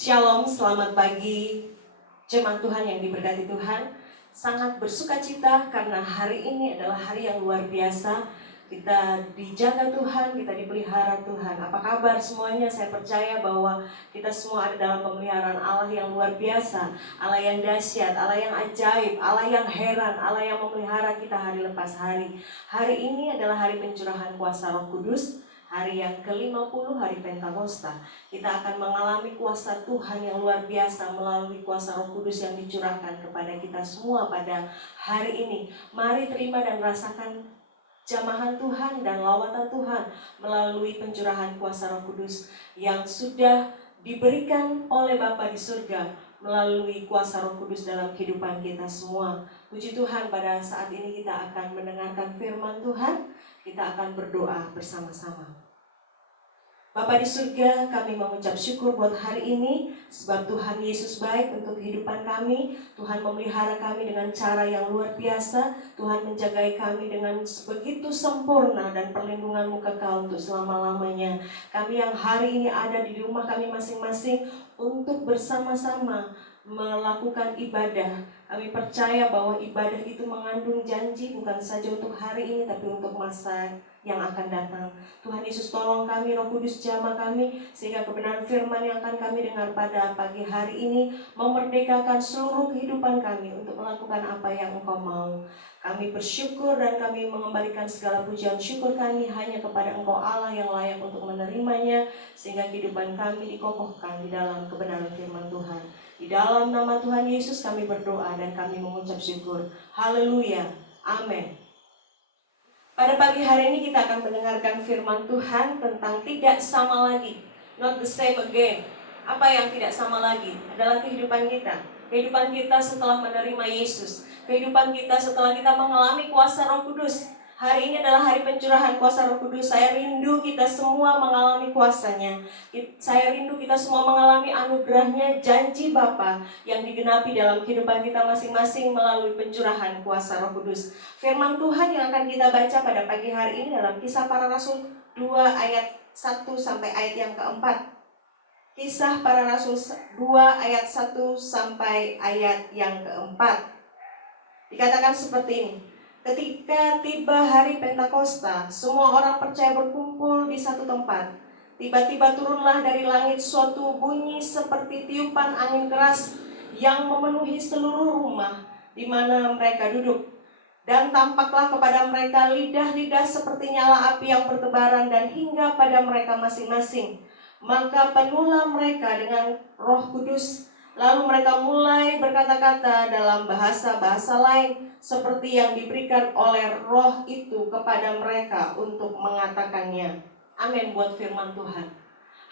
Shalom, selamat pagi jemaat Tuhan yang diberkati Tuhan. Sangat bersuka cita karena hari ini adalah hari yang luar biasa. Kita dijaga Tuhan, kita dipelihara Tuhan. Apa kabar semuanya? Saya percaya bahwa kita semua ada dalam pemeliharaan Allah yang luar biasa, Allah yang dahsyat, Allah yang ajaib, Allah yang heran, Allah yang memelihara kita hari lepas hari. Hari ini adalah hari pencurahan kuasa Roh Kudus, hari yang ke-50, hari Pentakosta. Kita akan mengalami kuasa Tuhan yang luar biasa melalui kuasa Roh Kudus yang dicurahkan kepada kita semua pada hari ini. Mari terima dan rasakan jamahan Tuhan dan lawatan Tuhan melalui pencurahan kuasa Roh Kudus yang sudah diberikan oleh Bapa di surga melalui kuasa Roh Kudus dalam kehidupan kita semua. Puji Tuhan, pada saat ini kita akan mendengarkan firman Tuhan, kita akan berdoa bersama-sama. Bapa di surga, kami mengucap syukur buat hari ini, sebab Tuhan Yesus baik untuk kehidupan kami. Tuhan memelihara kami dengan cara yang luar biasa. Tuhan menjagai kami dengan begitu sempurna dan perlindungan-Mu kekal untuk selama-lamanya. Kami yang hari ini ada di rumah kami masing-masing untuk bersama-sama melakukan ibadah. Kami percaya bahwa ibadah itu mengandung janji bukan saja untuk hari ini, tapi untuk masa yang akan datang. Tuhan Yesus, tolong kami, Roh Kudus jamah kami, sehingga kebenaran firman yang akan kami dengar pada pagi hari ini memerdekakan seluruh kehidupan kami untuk melakukan apa yang Engkau mau. Kami bersyukur dan kami mengembalikan segala pujian syukur kami hanya kepada Engkau Allah yang layak untuk menerimanya, sehingga kehidupan kami dikokohkan di dalam kebenaran firman Tuhan. Di dalam nama Tuhan Yesus kami berdoa dan kami mengucap syukur. Haleluya. Amin. Pada pagi hari ini kita akan mendengarkan firman Tuhan tentang tidak sama lagi. Not the same again. Apa yang tidak sama lagi adalah kehidupan kita. Kehidupan kita setelah menerima Yesus. Kehidupan kita setelah kita mengalami kuasa Roh Kudus. Hari ini adalah hari pencurahan kuasa Roh Kudus. Saya rindu kita semua mengalami kuasanya. Saya rindu kita semua mengalami anugerahnya, janji Bapa yang digenapi dalam kehidupan kita masing-masing melalui pencurahan kuasa Roh Kudus. Firman Tuhan yang akan kita baca pada pagi hari ini dalam Kisah Para Rasul 2 ayat 1 sampai ayat yang keempat. Kisah Para Rasul 2 ayat 1 sampai ayat yang keempat. Dikatakan seperti ini. Ketika tiba hari Pentakosta, semua orang percaya berkumpul di satu tempat. Tiba-tiba turunlah dari langit suatu bunyi seperti tiupan angin keras yang memenuhi seluruh rumah di mana mereka duduk. Dan tampaklah kepada mereka lidah-lidah seperti nyala api yang bertebaran dan hingga pada mereka masing-masing. Maka penuhlah mereka dengan Roh Kudus. Lalu mereka mulai berkata-kata dalam bahasa-bahasa lain seperti yang diberikan oleh Roh itu kepada mereka untuk mengatakannya. Amin buat firman Tuhan.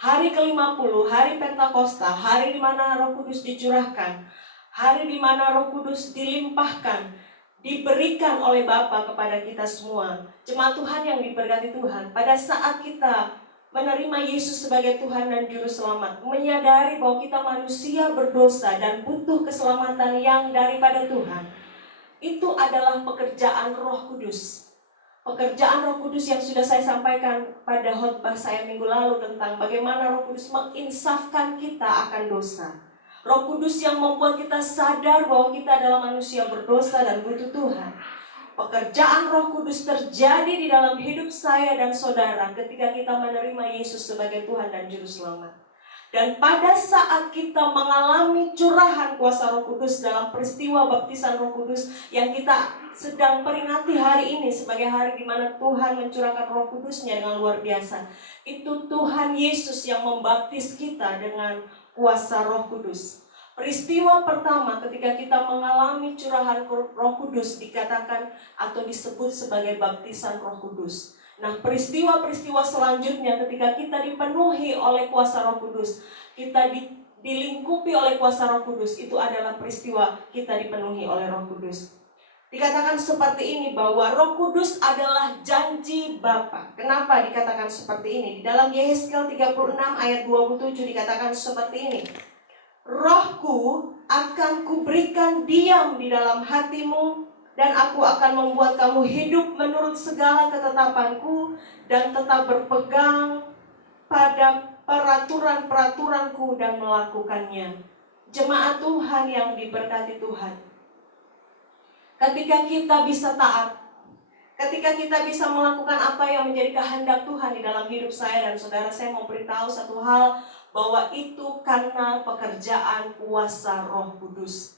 Hari ke-50, hari Pentakosta, hari di mana Roh Kudus dicurahkan, hari di mana Roh Kudus dilimpahkan, diberikan oleh Bapa kepada kita semua. Jemaat Tuhan yang diberkati Tuhan, pada saat kita menerima Yesus sebagai Tuhan dan Juru Selamat, menyadari bahwa kita manusia berdosa dan butuh keselamatan yang daripada Tuhan, itu adalah pekerjaan Roh Kudus. Pekerjaan Roh Kudus yang sudah saya sampaikan pada khotbah saya minggu lalu tentang bagaimana Roh Kudus menginsafkan kita akan dosa. Roh Kudus yang membuat kita sadar bahwa kita adalah manusia berdosa dan butuh Tuhan. Pekerjaan Roh Kudus terjadi di dalam hidup saya dan saudara ketika kita menerima Yesus sebagai Tuhan dan Juru Selamat. Dan pada saat kita mengalami curahan kuasa Roh Kudus dalam peristiwa baptisan Roh Kudus yang kita sedang peringati hari ini sebagai hari di mana Tuhan mencurahkan Roh Kudusnya dengan luar biasa. Itu Tuhan Yesus yang membaptis kita dengan kuasa Roh Kudus. Peristiwa pertama ketika kita mengalami curahan Roh Kudus dikatakan atau disebut sebagai baptisan Roh Kudus. Nah, peristiwa-peristiwa selanjutnya ketika kita dipenuhi oleh kuasa Roh Kudus, kita dilingkupi oleh kuasa Roh Kudus, itu adalah peristiwa kita dipenuhi oleh Roh Kudus. Dikatakan seperti ini bahwa Roh Kudus adalah janji Bapa. Kenapa dikatakan seperti ini? Di dalam Yehezkiel 36 ayat 27 dikatakan seperti ini. Rohku akan kuberikan diam di dalam hatimu, dan aku akan membuat kamu hidup menurut segala ketetapanku, dan tetap berpegang pada peraturan-peraturanku dan melakukannya. Jemaat Tuhan yang diberkati Tuhan, ketika kita bisa taat, ketika kita bisa melakukan apa yang menjadi kehendak Tuhan di dalam hidup saya dan saudara, saya mau beritahu satu hal, bahwa itu karena pekerjaan kuasa Roh Kudus.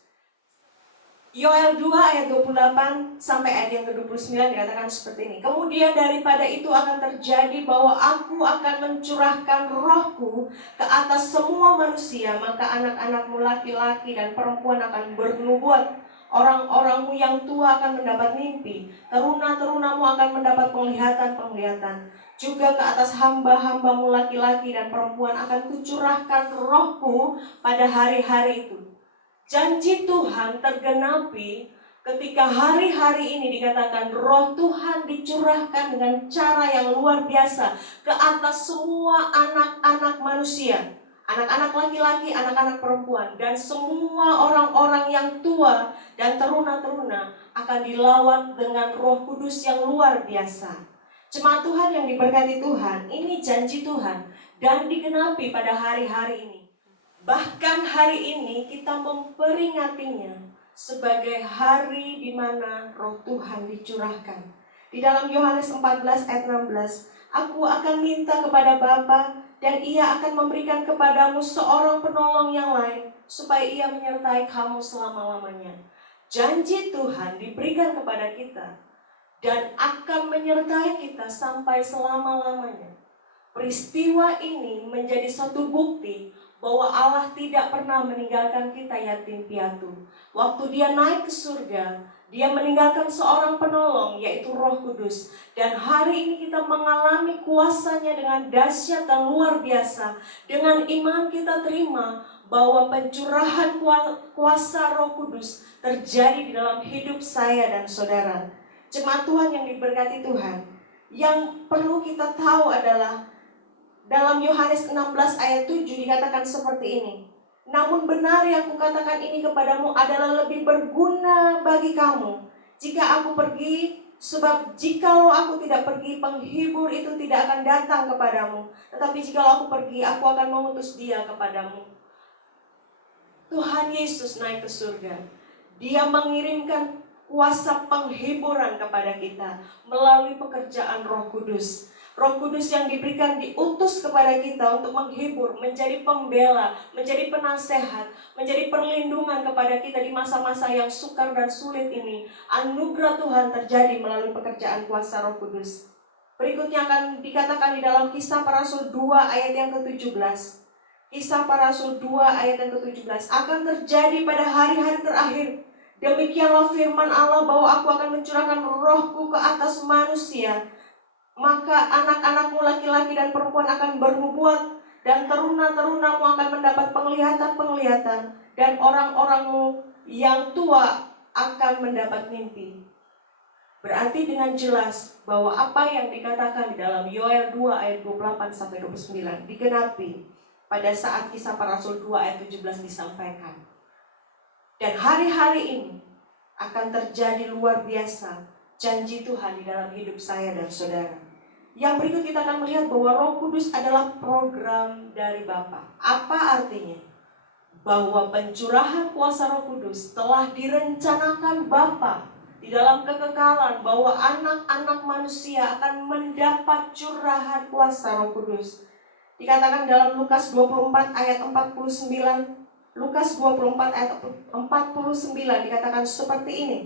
Yoel 2 ayat 28 sampai ayat yang ke-29 dikatakan seperti ini. Kemudian daripada itu akan terjadi bahwa aku akan mencurahkan rohku ke atas semua manusia, maka anak-anakmu laki-laki dan perempuan akan bernubuat. Orang-orangmu yang tua akan mendapat mimpi, teruna-terunamu akan mendapat penglihatan-penglihatan. Juga ke atas hamba-hambamu laki-laki dan perempuan akan kucurahkan rohku pada hari-hari itu. Janji Tuhan tergenapi ketika hari-hari ini dikatakan roh Tuhan dicurahkan dengan cara yang luar biasa ke atas semua anak-anak manusia. Anak-anak laki-laki, anak-anak perempuan, dan semua orang-orang yang tua dan teruna-teruna akan dilawat dengan Roh Kudus yang luar biasa. Jemaat Tuhan yang diberkati Tuhan, ini janji Tuhan dan digenapi pada hari-hari ini. Bahkan hari ini kita memperingatinya sebagai hari di mana roh Tuhan dicurahkan. Di dalam Yohanes 14 ayat 16, aku akan minta kepada Bapa dan ia akan memberikan kepadamu seorang penolong yang lain, supaya ia menyertai kamu selama-lamanya. Janji Tuhan diberikan kepada kita dan akan menyertai kita sampai selama-lamanya. Peristiwa ini menjadi satu bukti bahwa Allah tidak pernah meninggalkan kita yatim piatu. Waktu dia naik ke surga, dia meninggalkan seorang penolong, yaitu Roh Kudus. Dan hari ini kita mengalami kuasanya dengan dahsyat dan luar biasa. Dengan iman kita terima bahwa pencurahan kuasa Roh Kudus terjadi di dalam hidup saya dan saudara. Jemaat Tuhan yang diberkati Tuhan, yang perlu kita tahu adalah dalam Yohanes 16 ayat 7 dikatakan seperti ini. Namun benar yang kukatakan ini kepadamu adalah lebih berguna bagi kamu jika aku pergi, sebab jikalau aku tidak pergi, penghibur itu tidak akan datang kepadamu. Tetapi jikalau aku pergi, aku akan mengutus dia kepadamu. Tuhan Yesus naik ke surga. Dia mengirimkan kuasa penghiburan kepada kita melalui pekerjaan Roh Kudus. Roh Kudus yang diberikan diutus kepada kita untuk menghibur, menjadi pembela, menjadi penasehat, menjadi perlindungan kepada kita di masa-masa yang sukar dan sulit ini. Anugerah Tuhan terjadi melalui pekerjaan kuasa Roh Kudus. Berikutnya akan dikatakan di dalam Kisah Para Rasul 2 ayat yang ke-17. Kisah Para Rasul 2 ayat yang ke-17. Akan terjadi pada hari-hari terakhir. Demikianlah firman Allah bahwa aku akan mencurahkan rohku ke atas manusia. Maka anak-anakmu laki-laki dan perempuan akan bernubuat, dan teruna-terunamu akan mendapat penglihatan-penglihatan, dan orang-orangmu yang tua akan mendapat mimpi. Berarti dengan jelas bahwa apa yang dikatakan di dalam Yoel 2 ayat 28-29 digenapi pada saat Kisah Para Rasul 2 ayat 17 disampaikan. Dan hari-hari ini akan terjadi luar biasa janji Tuhan di dalam hidup saya dan saudara. Yang berikut kita akan melihat bahwa Roh Kudus adalah program dari Bapa. Apa artinya? Bahwa pencurahan kuasa Roh Kudus telah direncanakan Bapa di dalam kekekalan, bahwa anak-anak manusia akan mendapat curahan kuasa Roh Kudus. Dikatakan dalam Lukas 24 ayat 49, Lukas 24 ayat 49 dikatakan seperti ini.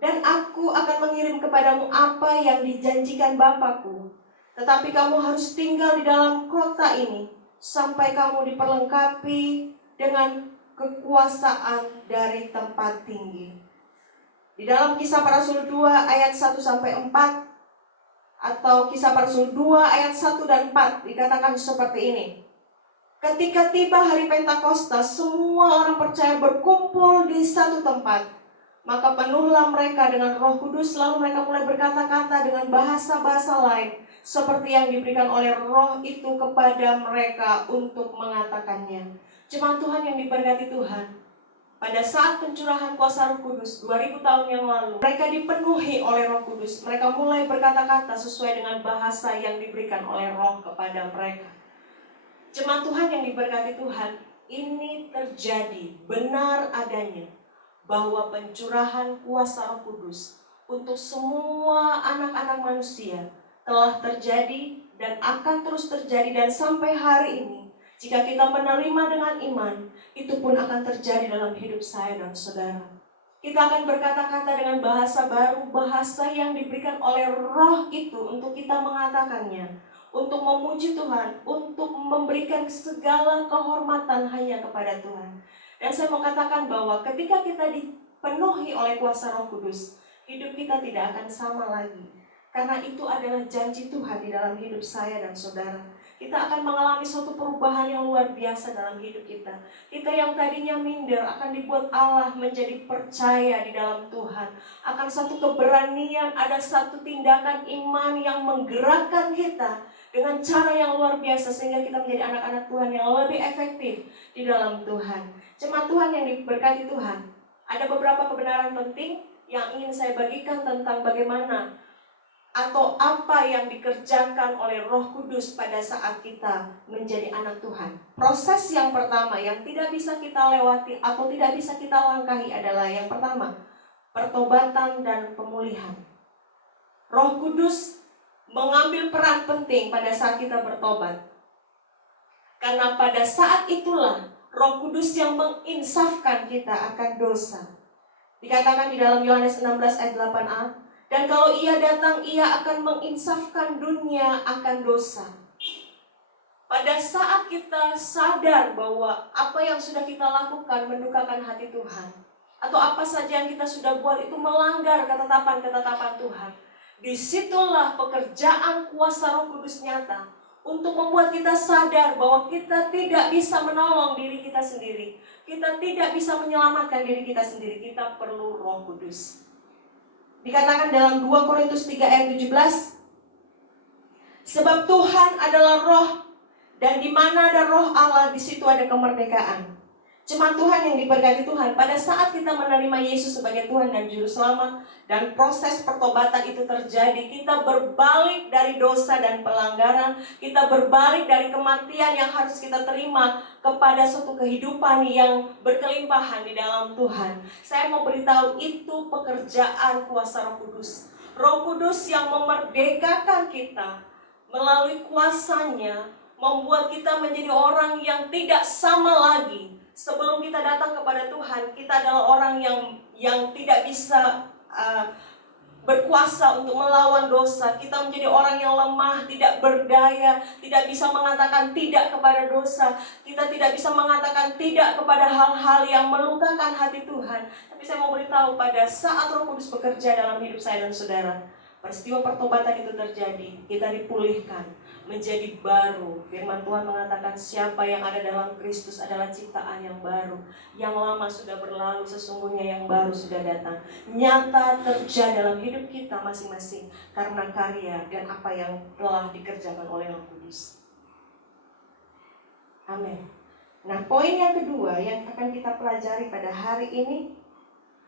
Dan aku akan mengirim kepadamu apa yang dijanjikan Bapakku. Tetapi kamu harus tinggal di dalam kota ini sampai kamu diperlengkapi dengan kekuasaan dari tempat tinggi. Di dalam Kisah Para Rasul 2 ayat 1-4 atau Kisah Para Rasul 2 ayat 1 dan 4 dikatakan seperti ini. Ketika tiba hari Pentakosta, semua orang percaya berkumpul di satu tempat. Maka penuhlah mereka dengan Roh Kudus, lalu mereka mulai berkata-kata dengan bahasa-bahasa lain, seperti yang diberikan oleh Roh itu kepada mereka untuk mengatakannya. Jemaat Tuhan yang diberkati Tuhan, pada saat pencurahan kuasa Roh Kudus 2000 tahun yang lalu, mereka dipenuhi oleh Roh Kudus. Mereka mulai berkata-kata sesuai dengan bahasa yang diberikan oleh Roh kepada mereka. Jemaat Tuhan yang diberkati Tuhan, ini terjadi benar adanya bahwa pencurahan kuasa Roh Kudus untuk semua anak-anak manusia telah terjadi dan akan terus terjadi, dan sampai hari ini jika kita menerima dengan iman, itu pun akan terjadi dalam hidup saya dan saudara. Kita akan berkata-kata dengan bahasa baru, bahasa yang diberikan oleh Roh itu untuk kita mengatakannya, untuk memuji Tuhan, untuk memberikan segala kehormatan hanya kepada Tuhan. Dan saya mau katakan bahwa ketika kita dipenuhi oleh kuasa Roh Kudus, hidup kita tidak akan sama lagi. Karena itu adalah janji Tuhan di dalam hidup saya dan saudara. Kita akan mengalami suatu perubahan yang luar biasa dalam hidup kita. Kita yang tadinya minder akan dibuat Allah menjadi percaya di dalam Tuhan. Akan satu keberanian, ada satu tindakan iman yang menggerakkan kita dengan cara yang luar biasa, sehingga kita menjadi anak-anak Tuhan yang lebih efektif di dalam Tuhan. Jemaat Tuhan yang diberkati Tuhan, ada beberapa kebenaran penting yang ingin saya bagikan tentang bagaimana atau apa yang dikerjakan oleh Roh Kudus pada saat kita menjadi anak Tuhan. Proses yang pertama yang tidak bisa kita lewati atau tidak bisa kita langkahi adalah yang pertama, pertobatan dan pemulihan. Roh Kudus mengambil peran penting pada saat kita bertobat. Karena pada saat itulah Roh Kudus yang menginsafkan kita akan dosa. Dikatakan di dalam Yohanes 16 ayat 8a, dan kalau Ia datang, Ia akan menginsafkan dunia akan dosa. Pada saat kita sadar bahwa apa yang sudah kita lakukan mendukakan hati Tuhan, atau apa saja yang kita sudah buat itu melanggar ketetapan-ketetapan Tuhan, disitulah pekerjaan kuasa Roh Kudus nyata untuk membuat kita sadar bahwa kita tidak bisa menolong diri kita sendiri. Kita tidak bisa menyelamatkan diri kita sendiri. Kita perlu Roh Kudus. Dikatakan dalam 2 Korintus 3 ayat 17, sebab Tuhan adalah roh, dan di mana ada roh Allah, di situ ada kemerdekaan. Jemaat Tuhan yang diberkati Tuhan, pada saat kita menerima Yesus sebagai Tuhan dan Juru Selamat, dan proses pertobatan itu terjadi, kita berbalik dari dosa dan pelanggaran, kita berbalik dari kematian yang harus kita terima kepada suatu kehidupan yang berkelimpahan di dalam Tuhan. Saya mau beritahu, itu pekerjaan kuasa Roh Kudus. Roh Kudus yang memerdekakan kita melalui kuasanya, membuat kita menjadi orang yang tidak sama lagi. Sebelum kita datang kepada Tuhan, kita adalah orang yang tidak bisa berkuasa untuk melawan dosa. Kita menjadi orang yang lemah, tidak berdaya, tidak bisa mengatakan tidak kepada dosa. Kita tidak bisa mengatakan tidak kepada hal-hal yang melukakan hati Tuhan. Tapi saya mau beritahu, pada saat Roh Kudus bekerja dalam hidup saya dan saudara, peristiwa pertobatan itu terjadi, kita dipulihkan menjadi baru. Firman Tuhan mengatakan siapa yang ada dalam Kristus adalah ciptaan yang baru. Yang lama sudah berlalu, sesungguhnya yang baru sudah datang. Nyata terjadi dalam hidup kita masing-masing karena karya dan apa yang telah dikerjakan oleh Roh Kudus. Amin. Nah, poin yang kedua yang akan kita pelajari pada hari ini,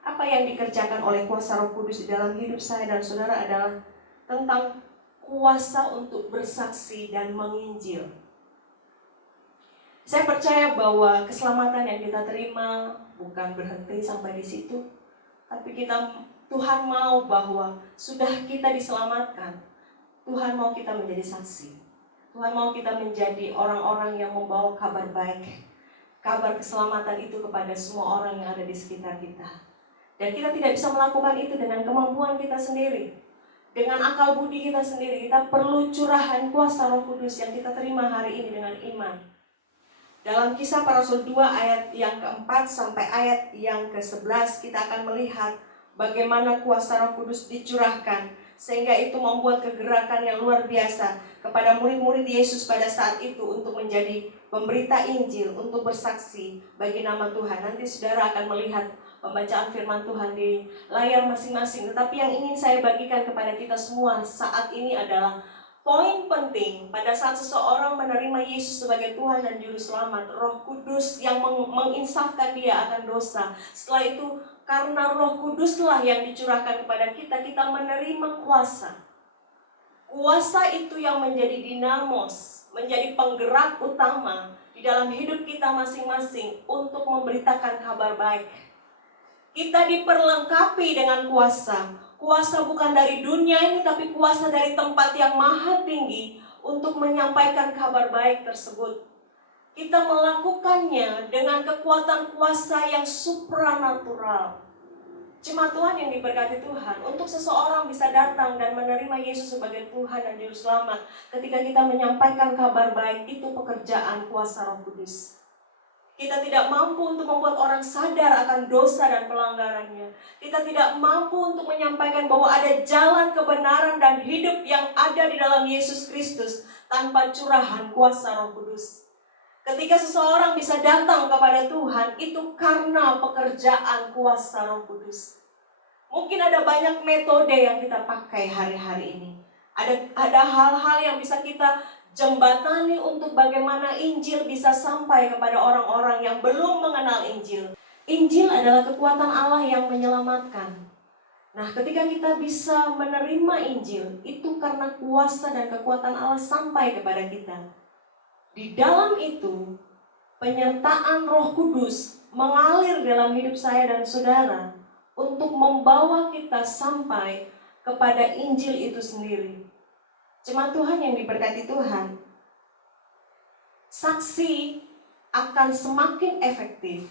apa yang dikerjakan oleh kuasa Roh Kudus di dalam hidup saya dan saudara adalah tentang kuasa untuk bersaksi dan menginjil. Saya percaya bahwa keselamatan yang kita terima bukan berhenti sampai di situ, tapi Tuhan mau bahwa sudah kita diselamatkan, Tuhan mau kita menjadi saksi. Tuhan mau kita menjadi orang-orang yang membawa kabar baik, kabar keselamatan itu kepada semua orang yang ada di sekitar kita. Dan kita tidak bisa melakukan itu dengan kemampuan kita sendiri, dengan akal budi kita sendiri. Kita perlu curahan kuasa Roh Kudus yang kita terima hari ini dengan iman. Dalam Kisah Para Rasul 2 ayat yang keempat sampai ayat yang ke-11, kita akan melihat bagaimana kuasa Roh Kudus dicurahkan, sehingga itu membuat kegerakan yang luar biasa kepada murid-murid Yesus pada saat itu untuk menjadi pemberita Injil, untuk bersaksi bagi nama Tuhan. Nanti saudara akan melihat pembacaan firman Tuhan di layar masing-masing. Tetapi yang ingin saya bagikan kepada kita semua saat ini adalah poin penting pada saat seseorang menerima Yesus sebagai Tuhan dan Juru Selamat, Roh Kudus yang menginsafkan dia akan dosa. Setelah itu, karena Roh Kuduslah yang dicurahkan kepada kita, kita menerima kuasa. Kuasa itu yang menjadi dinamos, menjadi penggerak utama di dalam hidup kita masing-masing untuk memberitakan kabar baik. Kita diperlengkapi dengan kuasa. Kuasa bukan dari dunia ini, tapi kuasa dari tempat yang maha tinggi untuk menyampaikan kabar baik tersebut. Kita melakukannya dengan kekuatan kuasa yang supranatural. Jemaat Tuhan yang diberkati Tuhan, untuk seseorang bisa datang dan menerima Yesus sebagai Tuhan dan Juru Selamat, ketika kita menyampaikan kabar baik, itu pekerjaan kuasa Roh Kudus. Kita tidak mampu untuk membuat orang sadar akan dosa dan pelanggarannya. Kita tidak mampu untuk menyampaikan bahwa ada jalan kebenaran dan hidup yang ada di dalam Yesus Kristus tanpa curahan kuasa Roh Kudus. Ketika seseorang bisa datang kepada Tuhan, itu karena pekerjaan kuasa Roh Kudus. Mungkin ada banyak metode yang kita pakai hari-hari ini. Ada hal-hal yang bisa kita jembatani untuk bagaimana Injil bisa sampai kepada orang-orang yang belum mengenal Injil. Injil adalah kekuatan Allah yang menyelamatkan. Nah, ketika kita bisa menerima Injil, itu karena kuasa dan kekuatan Allah sampai kepada kita. Di dalam itu, penyertaan Roh Kudus mengalir dalam hidup saya dan saudara untuk membawa kita sampai kepada Injil itu sendiri. Jemaat Tuhan yang diberkati Tuhan, saksi akan semakin efektif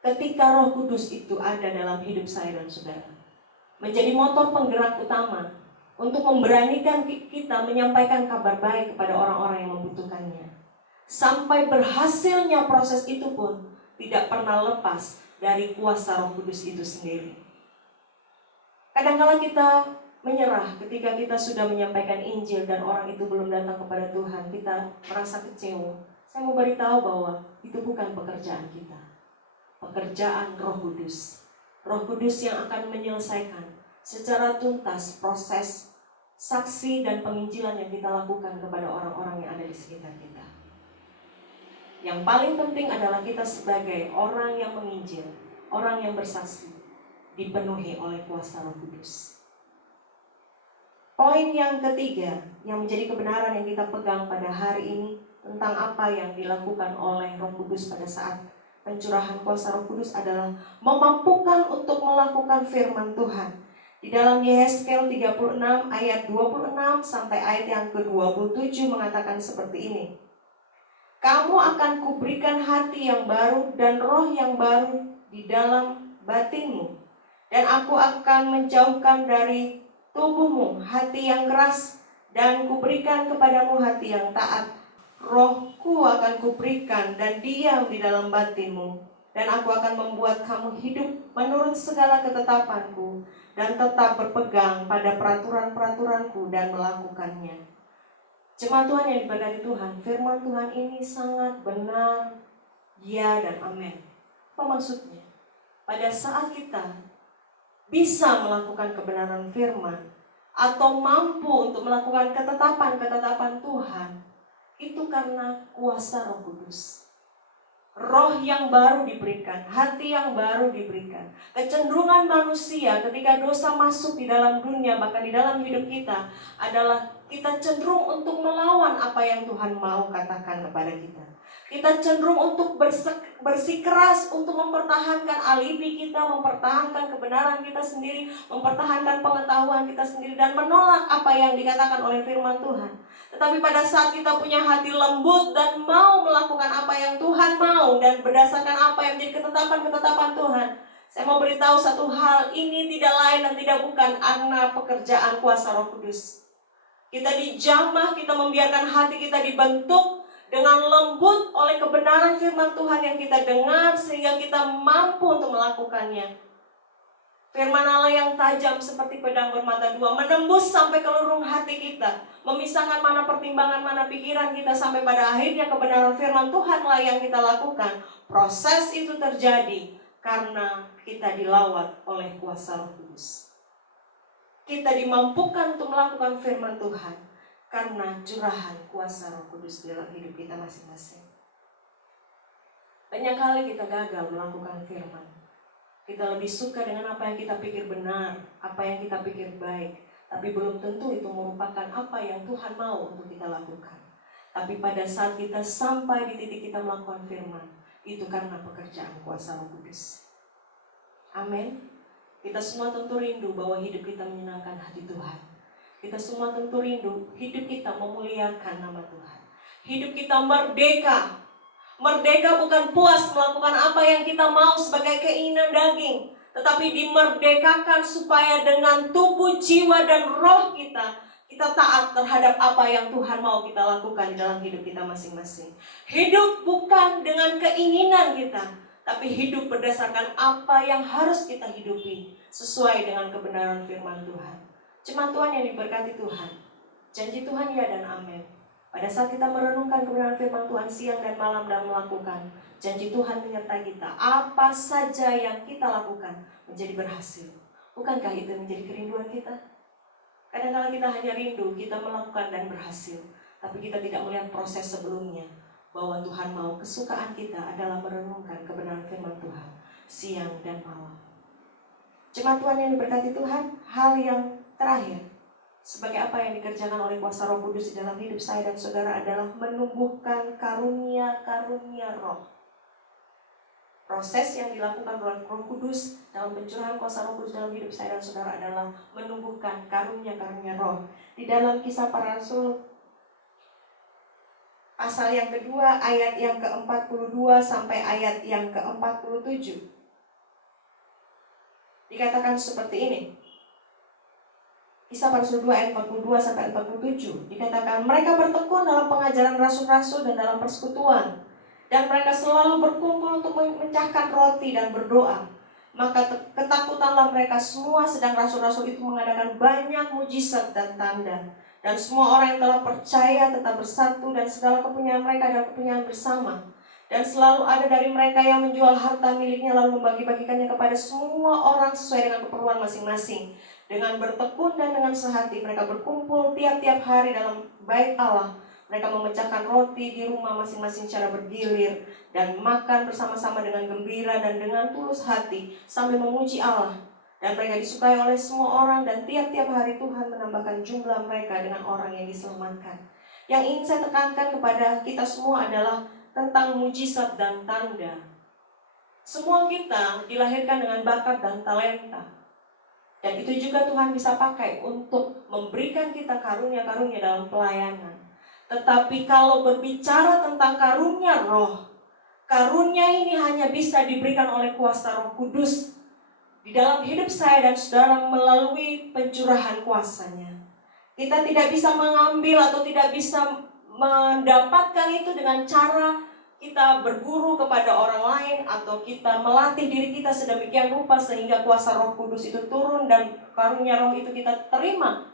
ketika Roh Kudus itu ada dalam hidup saya dan saudara. Menjadi motor penggerak utama untuk memberanikan kita menyampaikan kabar baik kepada orang-orang yang membutuhkannya. Sampai berhasilnya proses itu pun tidak pernah lepas dari kuasa Roh Kudus itu sendiri. Kadang-kala kita menyerah ketika kita sudah menyampaikan Injil dan orang itu belum datang kepada Tuhan. Kita merasa kecewa. Saya mau beritahu bahwa itu bukan pekerjaan kita. Pekerjaan Roh Kudus. Roh Kudus yang akan menyelesaikan secara tuntas proses saksi dan penginjilan yang kita lakukan kepada orang-orang yang ada di sekitar kita. Yang paling penting adalah kita sebagai orang yang menginjil, orang yang bersaksi, dipenuhi oleh kuasa Roh Kudus. Poin yang ketiga yang menjadi kebenaran yang kita pegang pada hari ini tentang apa yang dilakukan oleh Roh Kudus pada saat pencurahan kuasa Roh Kudus adalah memampukan untuk melakukan firman Tuhan. Di dalam Yehezkel 36 ayat 26 sampai ayat yang ke-27 mengatakan seperti ini. Kamu akan kuberikan hati yang baru dan roh yang baru di dalam batinmu. Dan aku akan menjauhkan dari tubuhmu hati yang keras dan kuberikan kepadamu hati yang taat. Rohku akan kuberikan dan diam di dalam batinmu. Dan aku akan membuat kamu hidup menurut segala ketetapanku dan tetap berpegang pada peraturan-peraturanku dan melakukannya. Jemaat Tuhan yang diberkati Tuhan, firman Tuhan ini sangat benar, ya dan amin. Apa maksudnya? Pada saat kita bisa melakukan kebenaran firman atau mampu untuk melakukan ketetapan-ketetapan Tuhan, itu karena kuasa Roh Kudus. Roh yang baru diberikan, hati yang baru diberikan. Kecenderungan manusia ketika dosa masuk di dalam dunia, bahkan di dalam hidup kita, adalah kita cenderung untuk melawan apa yang Tuhan mau katakan kepada kita. Kita cenderung untuk bersikeras untuk mempertahankan alibi kita, mempertahankan kebenaran kita sendiri, mempertahankan pengetahuan kita sendiri, dan menolak apa yang dikatakan oleh firman Tuhan. Tetapi pada saat kita punya hati lembut dan mau melakukan apa yang Tuhan mau dan berdasarkan apa yang menjadi ketetapan-ketetapan Tuhan, saya mau beritahu satu hal, ini tidak lain dan tidak bukan karena pekerjaan kuasa Roh Kudus. Kita dijamah, kita membiarkan hati kita dibentuk dengan lembut oleh kebenaran firman Tuhan yang kita dengar sehingga kita mampu untuk melakukannya. Firman Allah yang tajam seperti pedang bermata dua, menembus sampai ke lurung hati kita, memisahkan mana pertimbangan, mana pikiran kita, sampai pada akhirnya kebenaran firman Tuhanlah yang kita lakukan. Proses itu terjadi karena kita dilawat oleh kuasa Roh Kudus. Kita dimampukan untuk melakukan firman Tuhan karena curahan kuasa Roh Kudus dalam hidup kita masing-masing. Banyak kali kita gagal melakukan firman. Kita lebih suka dengan apa yang kita pikir benar, apa yang kita pikir baik, tapi belum tentu itu merupakan apa yang Tuhan mau untuk kita lakukan. Tapi pada saat kita sampai di titik kita melakukan firman, itu karena pekerjaan kuasa Roh Kudus. Amin. Kita semua tentu rindu bahwa hidup kita menyenangkan hati Tuhan. Kita semua tentu rindu hidup kita memuliakan nama Tuhan. Hidup kita merdeka. Merdeka bukan puas melakukan apa yang kita mau sebagai keinginan daging, tetapi dimerdekakan supaya dengan tubuh, jiwa, dan roh kita taat terhadap apa yang Tuhan mau kita lakukan di dalam hidup kita masing-masing. Hidup bukan dengan keinginan kita, tapi hidup berdasarkan apa yang harus kita hidupi sesuai dengan kebenaran firman Tuhan. Jemaat Tuhan yang diberkati Tuhan, janji Tuhan ya dan amin. Pada saat kita merenungkan kebenaran firman Tuhan siang dan malam dan melakukan, janji Tuhan menyertai kita. Apa saja yang kita lakukan menjadi berhasil. Bukankah itu menjadi kerinduan kita? Kadang-kadang kita hanya rindu, kita melakukan dan berhasil. Tapi kita tidak melihat proses sebelumnya. Bahwa Tuhan mau kesukaan kita adalah merenungkan kebenaran firman Tuhan siang dan malam. Jemaat Tuhan yang diberkati Tuhan, hal yang terakhir, sebagai apa yang dikerjakan oleh kuasa Roh Kudus di dalam hidup saya dan saudara adalah menumbuhkan karunia-karunia roh. Proses yang dilakukan oleh Roh Kudus dalam pencurahan kuasa Roh Kudus dalam hidup saya dan saudara adalah menumbuhkan karunia-karunia roh. Di dalam Kisah Para Rasul pasal yang kedua ayat yang ke-42 sampai ayat yang ke-47. Dikatakan seperti ini. Kisah Para Rasul 2 ayat 42 sampai 47. Dikatakan mereka bertekun dalam pengajaran rasul-rasul dan dalam persekutuan. Dan mereka selalu berkumpul untuk memecahkan roti dan berdoa. Maka ketakutanlah mereka semua, sedang rasul-rasul itu mengadakan banyak mujizat dan tanda. Dan semua orang yang telah percaya tetap bersatu, dan segala kepunyaan mereka adalah kepunyaan bersama. Dan selalu ada dari mereka yang menjual harta miliknya lalu membagi-bagikannya kepada semua orang sesuai dengan keperluan masing-masing. Dengan bertekun dan dengan sehati mereka berkumpul tiap-tiap hari dalam bait Allah. Mereka memecahkan roti di rumah masing-masing secara bergilir dan makan bersama-sama dengan gembira dan dengan tulus hati sambil memuji Allah. Dan mereka disukai oleh semua orang dan tiap-tiap hari Tuhan menambahkan jumlah mereka dengan orang yang diselamatkan. Yang ingin saya tekankan kepada kita semua adalah tentang mujizat dan tanda. Semua kita dilahirkan dengan bakat dan talenta. Dan itu juga Tuhan bisa pakai untuk memberikan kita karunia-karunia dalam pelayanan. Tetapi kalau berbicara tentang karunia roh, karunia ini hanya bisa diberikan oleh kuasa Roh Kudus di dalam hidup saya dan saudara melalui pencurahan kuasanya. Kita tidak bisa mengambil atau tidak bisa mendapatkan itu dengan cara kita berguru kepada orang lain atau kita melatih diri kita sedemikian rupa sehingga kuasa Roh Kudus itu turun dan karunia roh itu kita terima.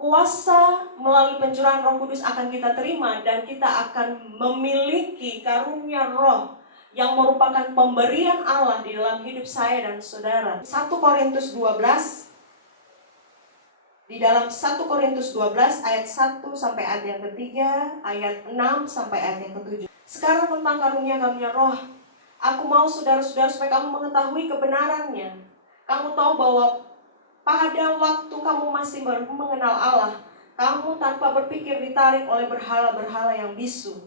Kuasa melalui pencurahan Roh Kudus akan kita terima dan kita akan memiliki karunia roh yang merupakan pemberian Allah di dalam hidup saya dan saudara. 1 Korintus 12. Di dalam 1 Korintus 12 ayat 1 sampai ayat yang ketiga, ayat 6 sampai ayat yang ketujuh. Sekarang tentang karunia-karunia roh. Aku mau saudara-saudara supaya kamu mengetahui kebenarannya. Kamu tahu bahwa pada waktu kamu masih baru mengenal Allah, kamu tanpa berpikir ditarik oleh berhala-berhala yang bisu.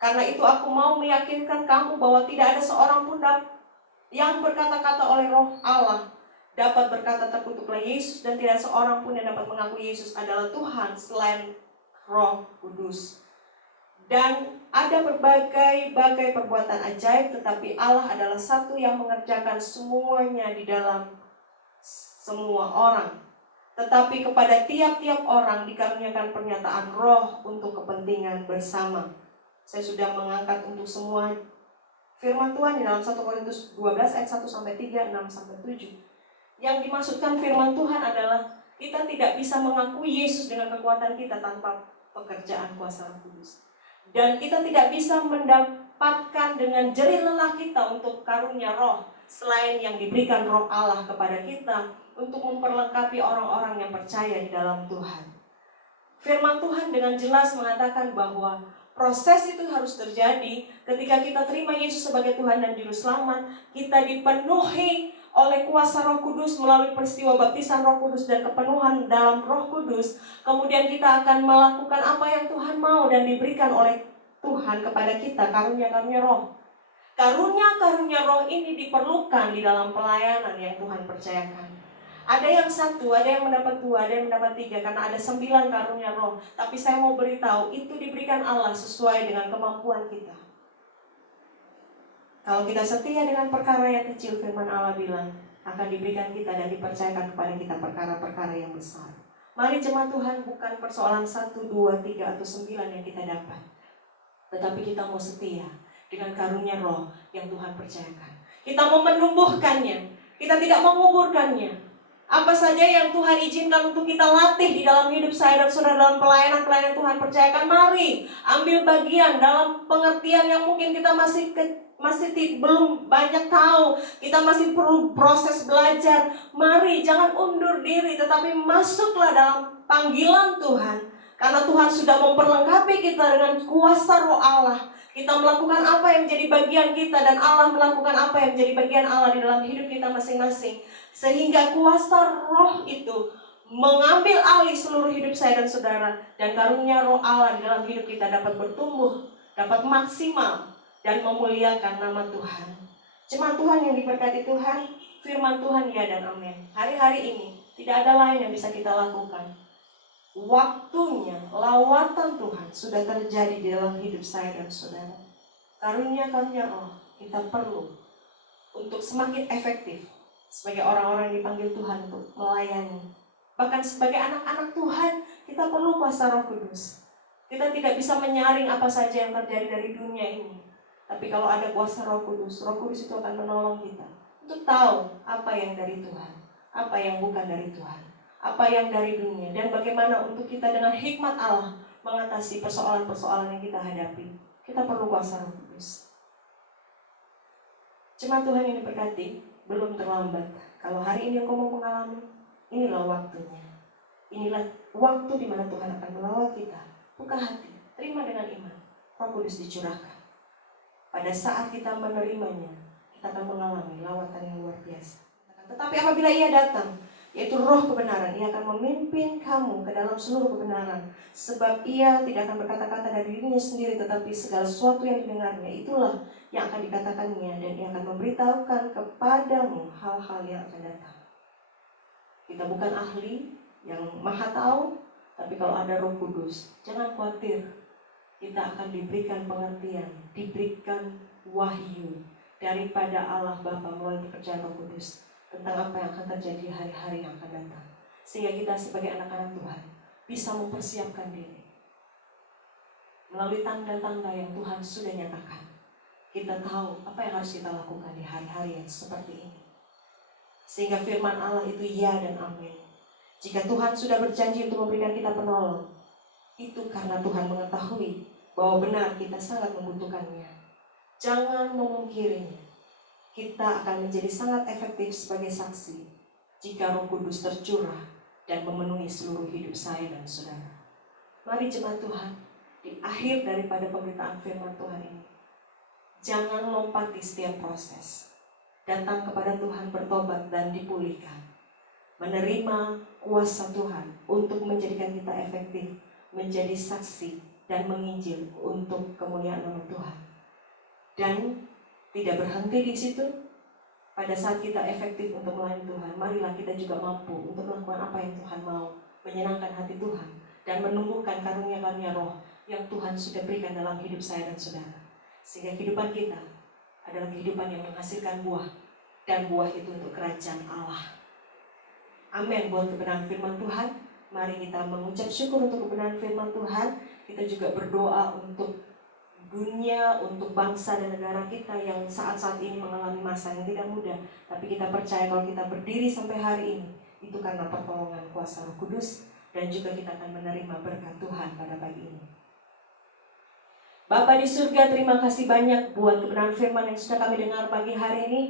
Karena itu aku mau meyakinkan kamu bahwa tidak ada seorang pun yang berkata-kata oleh roh Allah dapat berkata terkutuklah Yesus, dan tidak seorang pun yang dapat mengaku Yesus adalah Tuhan selain Roh Kudus. Dan ada berbagai perbuatan ajaib, tetapi Allah adalah satu yang mengerjakan semuanya di dalam semua orang. Tetapi kepada tiap-tiap orang dikaruniakan pernyataan roh untuk kepentingan bersama. Saya sudah mengangkat untuk semua firman Tuhan di dalam 1 Korintus 12 ayat 1 sampai 3, 6 sampai 7. Yang dimaksudkan firman Tuhan adalah kita tidak bisa mengakui Yesus dengan kekuatan kita tanpa pekerjaan kuasa Roh Kudus. Dan kita tidak bisa mendapatkan dengan jerih lelah kita untuk karunia roh selain yang diberikan roh Allah kepada kita untuk memperlengkapi orang-orang yang percaya di dalam Tuhan. Firman Tuhan dengan jelas mengatakan bahwa proses itu harus terjadi ketika kita terima Yesus sebagai Tuhan dan Juru Selamat. Kita dipenuhi oleh kuasa Roh Kudus melalui peristiwa baptisan Roh Kudus dan kepenuhan dalam Roh Kudus, kemudian kita akan melakukan apa yang Tuhan mau dan diberikan oleh Tuhan kepada kita, karunia-karunia roh. Karunia-karunia roh ini diperlukan di dalam pelayanan yang Tuhan percayakan. Ada yang satu, ada yang mendapat dua, ada yang mendapat tiga, karena ada 9 karunia roh. Tapi saya mau beritahu, itu diberikan Allah sesuai dengan kemampuan kita. Kalau kita setia dengan perkara yang kecil, firman Allah bilang, akan diberikan kita dan dipercayakan kepada kita perkara-perkara yang besar. Mari jemaat Tuhan, bukan persoalan 1, 2, 3, atau 9 yang kita dapat. Tetapi kita mau setia dengan karunia roh yang Tuhan percayakan. Kita mau menumbuhkannya, kita tidak menguburkannya. Apa saja yang Tuhan izinkan untuk kita latih di dalam hidup saya dan saudara dalam pelayanan-pelayanan Tuhan percayakan, mari ambil bagian dalam pengertian yang mungkin kita masih belum banyak tahu, kita masih perlu proses belajar. Mari jangan undur diri, tetapi masuklah dalam panggilan Tuhan. Karena Tuhan sudah memperlengkapi kita dengan kuasa Roh Allah. Kita melakukan apa yang menjadi bagian kita, dan Allah melakukan apa yang menjadi bagian Allah di dalam hidup kita masing-masing. Sehingga kuasa Roh itu mengambil alih seluruh hidup saya dan saudara, dan karunia Roh Allah di dalam hidup kita dapat bertumbuh, dapat maksimal, dan memuliakan nama Tuhan. Jemaat Tuhan yang diberkati Tuhan, firman Tuhan ya dan amin. Hari-hari ini tidak ada lain yang bisa kita lakukan. Waktunya lawatan Tuhan sudah terjadi di dalam hidup saya dan saudara. Karunia-karunia roh kita perlu untuk semakin efektif sebagai orang-orang yang dipanggil Tuhan untuk melayani. Bahkan sebagai anak-anak Tuhan, kita perlu kuasa Roh Kudus. Kita tidak bisa menyaring apa saja yang terjadi dari dunia ini. Tapi kalau ada kuasa Roh Kudus itu akan menolong kita untuk tahu apa yang dari Tuhan, apa yang bukan dari Tuhan, apa yang dari dunia, dan bagaimana untuk kita dengan hikmat Allah mengatasi persoalan-persoalan yang kita hadapi. Kita perlu kuasa Roh Kudus. Jemaat Tuhan yang diberkati, belum terlambat. Kalau hari ini engkau mau mengalami, inilah waktunya. Inilah waktu di mana Tuhan akan melawat kita. Buka hati, terima dengan iman. Roh Kudus dicurahkan. Pada saat kita menerimanya, kita akan mengalami lawatan yang luar biasa. Tetapi apabila ia datang, yaitu Roh kebenaran, ia akan memimpin kamu ke dalam seluruh kebenaran. Sebab ia tidak akan berkata-kata dari dirinya sendiri, tetapi segala sesuatu yang didengarnya, itulah yang akan dikatakannya, dan ia akan memberitahukan kepadamu hal-hal yang akan datang. Kita bukan ahli yang maha tahu, tapi kalau ada Roh Kudus, jangan khawatir. Kita akan diberikan pengertian, diberikan wahyu daripada Allah Bapa melalui pekerjaan Roh Kudus tentang apa yang akan terjadi hari-hari yang akan datang. Sehingga kita sebagai anak-anak Tuhan bisa mempersiapkan diri melalui tanda-tanda yang Tuhan sudah nyatakan. Kita tahu apa yang harus kita lakukan di hari-hari yang seperti ini. Sehingga firman Allah itu ya dan amin. Jika Tuhan sudah berjanji untuk memberikan kita penolong, itu karena Tuhan mengetahui bahwa benar kita sangat membutuhkannya. Jangan memungkirinya. Kita akan menjadi sangat efektif sebagai saksi jika Roh Kudus tercurah dan memenuhi seluruh hidup saya dan saudara. Mari jemaat Tuhan, di akhir daripada pemberitaan firman Tuhan ini, jangan lompati setiap proses. Datang kepada Tuhan, bertobat dan dipulihkan. Menerima kuasa Tuhan untuk menjadikan kita efektif, menjadi saksi dan menginjil untuk kemuliaan nama Tuhan. Dan tidak berhenti di situ. Pada saat kita efektif untuk melayani Tuhan, marilah kita juga mampu untuk melakukan apa yang Tuhan mau, menyenangkan hati Tuhan, dan menumbuhkan karunia-karunia roh yang Tuhan sudah berikan dalam hidup saya dan saudara. Sehingga kehidupan kita adalah kehidupan yang menghasilkan buah, dan buah itu untuk kerajaan Allah. Amin buat kebenaran firman Tuhan. Mari kita mengucap syukur untuk kebenaran firman Tuhan. Kita juga berdoa untuk dunia, untuk bangsa dan negara kita yang saat-saat ini mengalami masa yang tidak mudah. Tapi kita percaya kalau kita berdiri sampai hari ini, itu karena pertolongan kuasa Roh Kudus, dan juga kita akan menerima berkat Tuhan pada pagi ini. Bapa di surga, terima kasih banyak buat kebenaran firman yang sudah kami dengar pagi hari ini.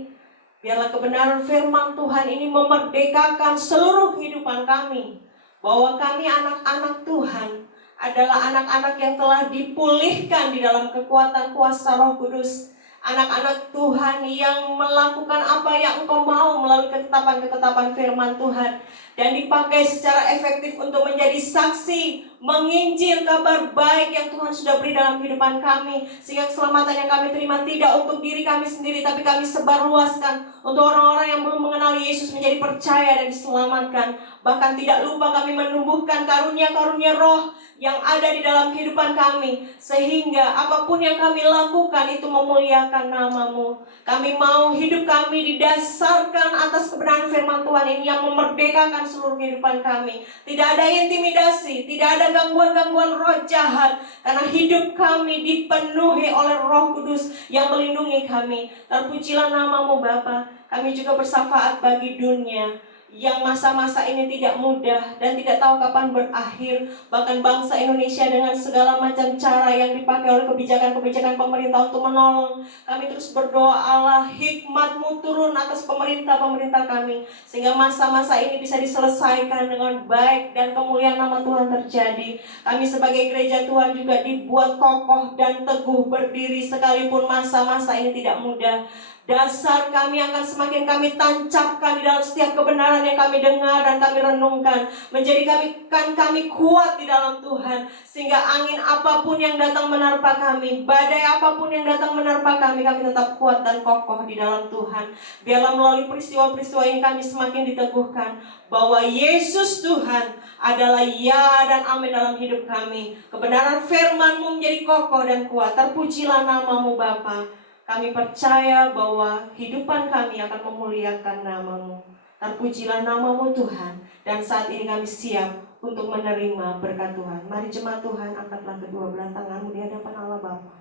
Biarlah kebenaran firman Tuhan ini memerdekakan seluruh kehidupan kami. Bahwa kami anak-anak Tuhan adalah anak-anak yang telah dipulihkan di dalam kekuatan kuasa Roh Kudus. Anak-anak Tuhan yang melakukan apa yang Engkau mau melalui ketetapan-ketetapan firman Tuhan, dan dipakai secara efektif untuk menjadi saksi, menginjil kabar baik yang Tuhan sudah beri dalam kehidupan kami, sehingga keselamatan yang kami terima tidak untuk diri kami sendiri, tapi kami sebarluaskan untuk orang-orang yang belum mengenal Yesus menjadi percaya dan diselamatkan. Bahkan tidak lupa kami menumbuhkan karunia-karunia roh yang ada di dalam kehidupan kami, sehingga apapun yang kami lakukan itu memuliakan nama-Mu. Kami mau hidup kami didasarkan atas kebenaran firman Tuhan ini yang memerdekakan seluruh kehidupan kami. Tidak ada intimidasi, tidak ada gangguan-gangguan roh jahat, karena hidup kami dipenuhi oleh Roh Kudus yang melindungi kami. Terpujilah nama-Mu Bapa. Kami juga bersafaat bagi dunia yang masa-masa ini tidak mudah dan tidak tahu kapan berakhir. Bahkan bangsa Indonesia dengan segala macam cara yang dipakai oleh kebijakan-kebijakan pemerintah untuk menolong, kami terus berdoa Allah, hikmat-Mu turun atas pemerintah-pemerintah kami, sehingga masa-masa ini bisa diselesaikan dengan baik dan kemuliaan nama Tuhan terjadi. Kami sebagai gereja Tuhan juga dibuat kokoh dan teguh berdiri sekalipun masa-masa ini tidak mudah. Dasar kami akan semakin kami tancapkan di dalam setiap kebenaran yang kami dengar dan kami renungkan, menjadikan kami kuat di dalam Tuhan, sehingga angin apapun yang datang menerpa kami, badai apapun yang datang menerpa kami tetap kuat dan kokoh di dalam Tuhan. Biarlah melalui peristiwa-peristiwa ini kami semakin diteguhkan bahwa Yesus Tuhan adalah ya dan amin dalam hidup kami. Kebenaran firman-Mu menjadi kokoh dan kuat. Terpujilah nama-Mu Bapa. Kami percaya bahwa kehidupan kami akan memuliakan nama-Mu. Terpujilah nama-Mu Tuhan. Dan saat ini kami siap untuk menerima berkat Tuhan. Mari jemaat Tuhan, angkatlah kedua belah tanganmu di hadapan Allah Bapa.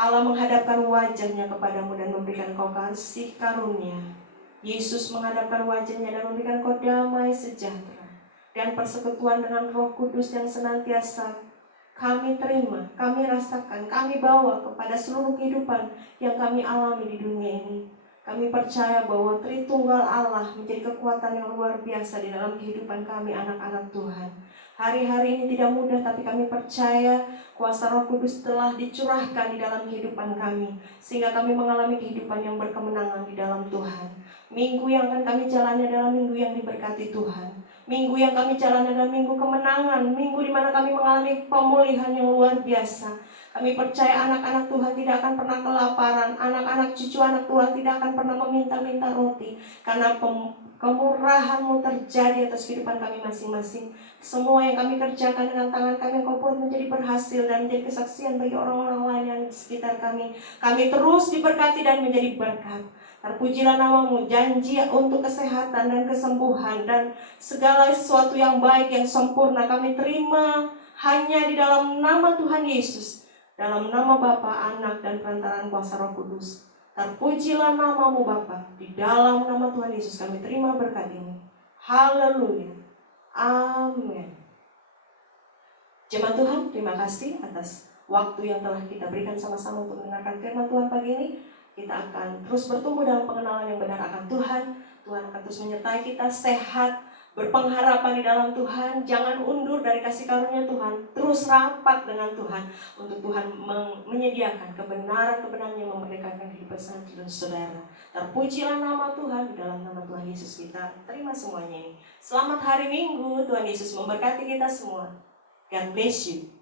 Allah menghadapkan wajahnya kepadamu dan memberikan kau kasih karunia. Yesus menghadapkan wajahnya dan memberikan kau damai sejahtera dan persekutuan dengan Roh Kudus yang senantiasa kami terima, kami rasakan, kami bawa kepada seluruh kehidupan yang kami alami di dunia ini. Kami percaya bahwa Tritunggal Allah menjadi kekuatan yang luar biasa di dalam kehidupan kami anak-anak Tuhan. Hari-hari ini tidak mudah, tapi kami percaya kuasa Roh Kudus telah dicurahkan di dalam kehidupan kami, sehingga kami mengalami kehidupan yang berkemenangan di dalam Tuhan. Minggu yang akan kami jalani adalah minggu yang diberkati Tuhan. Minggu yang kami jalani adalah minggu kemenangan, minggu di mana kami mengalami pemulihan yang luar biasa. Kami percaya anak-anak Tuhan tidak akan pernah kelaparan, anak-anak cucu anak Tuhan tidak akan pernah meminta-minta roti, karena kemurahan-Mu terjadi atas kehidupan kami masing-masing. Semua yang kami kerjakan dengan tangan kami, Kau buat menjadi berhasil dan menjadi kesaksian bagi orang-orang lain yang di sekitar kami. Kami terus diberkati dan menjadi berkat. Terpujilah nama-Mu, janji untuk kesehatan dan kesembuhan dan segala sesuatu yang baik, yang sempurna kami terima hanya di dalam nama Tuhan Yesus, dalam nama Bapa, Anak, dan perantaraan kuasa Roh Kudus. Terpujilah nama-Mu Bapa, di dalam nama Tuhan Yesus kami terima berkat ini. Haleluya. Amin. Jemaat Tuhan, terima kasih atas waktu yang telah kita berikan sama-sama untuk mendengarkan firman Tuhan pagi ini. Kita akan terus bertumbuh dalam pengenalan yang benar akan Tuhan. Tuhan akan terus menyertai kita, sehat, berpengharapan di dalam Tuhan. Jangan undur dari kasih karunia Tuhan. Terus rapat dengan Tuhan untuk Tuhan menyediakan kebenaran-kebenaran yang memerdekakan kehidupan saudara. Terpujilah nama Tuhan di dalam nama Tuhan Yesus kita. Terima semuanya ini. Selamat hari Minggu. Tuhan Yesus memberkati kita semua. God bless you.